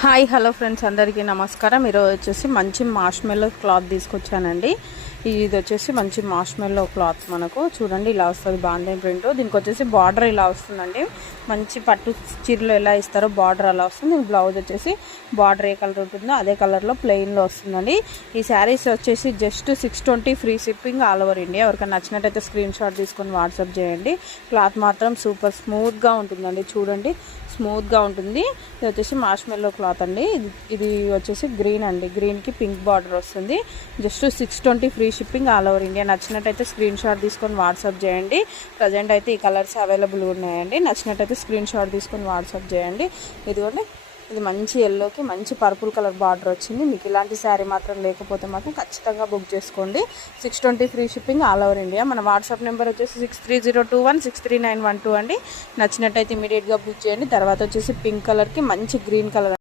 Hi hello friends, అందరికీ నమస్కారం. ఈరోజు వచ్చేసి మంచి మార్ష్మెల్లో క్లాత్ తీసుకొచ్చానండి. ఇది వచ్చేసి మంచి మార్ష్మెల్లో క్లాత్ మనకు చూడండి ఇలా వస్తుంది. బాంధని ప్రింట్. దీనికి వచ్చేసి బార్డర్ ఇలా వస్తుందండి. మంచి పట్టు చీరలు ఎలా ఇస్తారో బార్డర్ అలా వస్తుంది. దీనికి బ్లౌజ్ వచ్చేసి బార్డర్ ఏ కలర్ ఉంటుందో అదే కలర్లో ప్లెయిన్లో వస్తుందండి. ఈ శారీస్ వచ్చేసి just 620 free shipping all over India. ఎవరికైనా నచ్చినట్టయితే స్క్రీన్ షాట్ తీసుకొని వాట్సాప్ చేయండి. క్లాత్ మాత్రం సూపర్ స్మూత్గా ఉంటుందండి. చూడండి స్మూత్గా ఉంటుంది. ఇది వచ్చేసి మార్ష్మెల్లో క్లాత్ అండి. ఇది వచ్చేసి గ్రీన్ అండి. గ్రీన్కి పింక్ బార్డర్ వస్తుంది. Just 620 free shipping all over India. నచ్చినట్టయితే స్క్రీన్ షాట్ తీసుకొని వాట్సాప్ చేయండి. ప్రజెంట్ అయితే ఈ కలర్స్ అవైలబుల్గా ఉన్నాయండి. నచ్చినట్టయితే స్క్రీన్ షాట్ తీసుకొని వాట్సాప్ చేయండి. ఇదిగోండి, ఇది మంచి ఎల్లోకి మంచి పర్పుల్ కలర్ బార్డర్ వచ్చింది. మీకు ఇలాంటి శారీ మాత్రం లేకపోతే మాత్రం ఖచ్చితంగా బుక్ చేసుకోండి. 620 free shipping all over India. మన వాట్సాప్ నెంబర్ వచ్చేసి 6302163912 అండి. నచ్చినట్టయితే ఇమీడియట్గా బుక్ చేయండి. తర్వాత వచ్చేసి పింక్ కలర్కి మంచి గ్రీన్ కలర్